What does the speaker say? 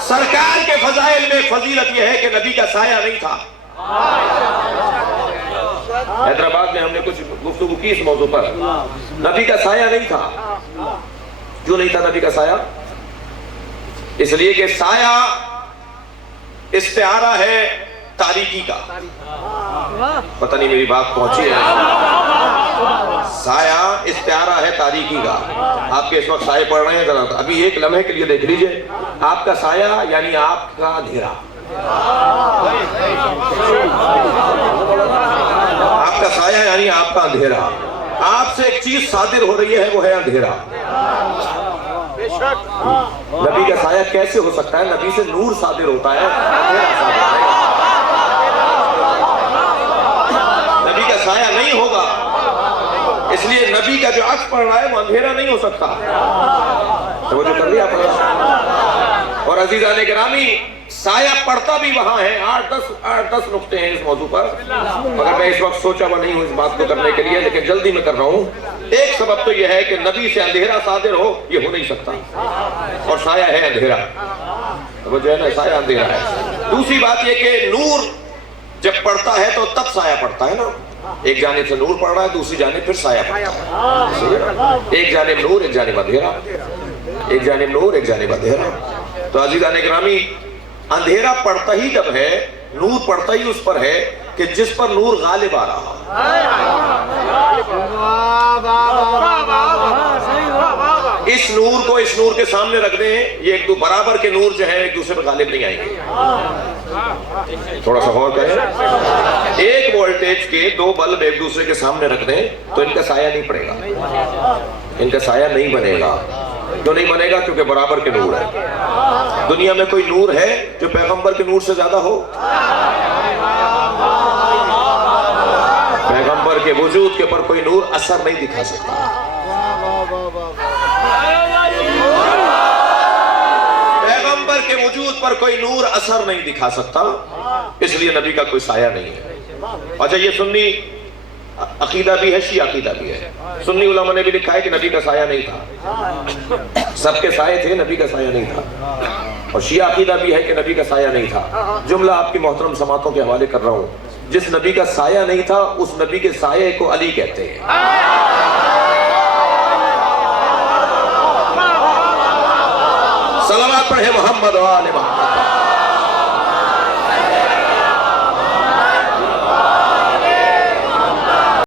सरकार के फजाइल में फजीलत यह है कि नबी का साया नहीं था। हैदराबाद में हमने कुछ गुफ्तगू की इस मौजू पर। नबी का साया नहीं था। क्यों नहीं था नबी का साया? इसलिए कि साया इस्तिआरा है तारीकी का। पता नहीं मेरी बात पहुंची है? साया इस्तिआरा है तारीकी का। आपके इस वक्त साए पड़ रहे हैं, जरा अभी एक लम्हे के लिए देख लीजिए। आपका साया यानी आपका अंधेरा। आपका साया यानी आपका अंधेरा। आपसे एक चीज सादिर हो रही है, वो है अंधेरा। नबी का साया कैसे हो सकता है? नबी से नूर सादिर होता है, अंधेरा सादिर है। नबी का साया नहीं होगा, इसलिए नबी का जो अक्स पड़ रहा है वो अंधेरा नहीं हो सकता। तो जो कर लिया आपने। और अजीजाने गिरामी, साया पड़ता भी वहां है। 8-10 नुक्ते हैं इस मौजू पर, मगर मैं इस वक्त सोचा हुआ नहीं हूं इस बात को करने के लिए, लेकिन जल्दी में कर रहा हूं। एक सबब तो यह है कि नबी से अंधेरा सादिर हो, यह हो नहीं सकता, और साया है अंधेरा। तो जो है ना, साया अंधेरा है। दूसरी बात यह कि नूर जब पड़ता है तो तब साया पड़ता है ना। एक जानिब से नूर पड़ रहा है, दूसरी जानिब फिर साया पड़ता है। एक जानिब नूर, एक जानिब अंधेरा। एक जानिब नूर, एक जानिब अंधेरा। तो अजीज़ाने गिरामी, अंधेरा पड़ता ही जब है, नूर पड़ता ही उस पर है कि जिस पर नूर गालिब आ रहा। इस नूर को इस नूर के सामने रख दें, ये एक दो बराबर के नूर जो है एक दूसरे पर गालिब नहीं आएंगे। थोड़ा सा गौर करें। एक वोल्टेज के दो बल्ब एक दूसरे के सामने रख दें तो इनका साया नहीं पड़ेगा, इनका साया नहीं बनेगा। क्यों नहीं बनेगा? क्योंकि बराबर के नूर है। दुनिया में कोई नूर है जो पैगंबर के नूर से ज्यादा हो? पैगंबर के वजूद के ऊपर कोई नूर असर नहीं दिखा सकता। पैगंबर के वजूद पर कोई नूर असर नहीं दिखा सकता, इसलिए नबी का कोई साया नहीं है। अच्छा, ये सुन्नी अकीदा भी है, शिया अकीदा भी है। सुन्नी उलमा ने भी लिखा है कि नबी का साया नहीं था। सबके साये थे, नबी का साया नहीं था। और शिया अकीदा भी है कि नबी का साया नहीं था। जुमला आपकी मोहतरम समातों के हवाले कर रहा हूं। जिस नबी का साया नहीं था, उस नबी के साये को अली कहते हैं। सलावत पढ़े मोहम्मद व आले मोहम्मद।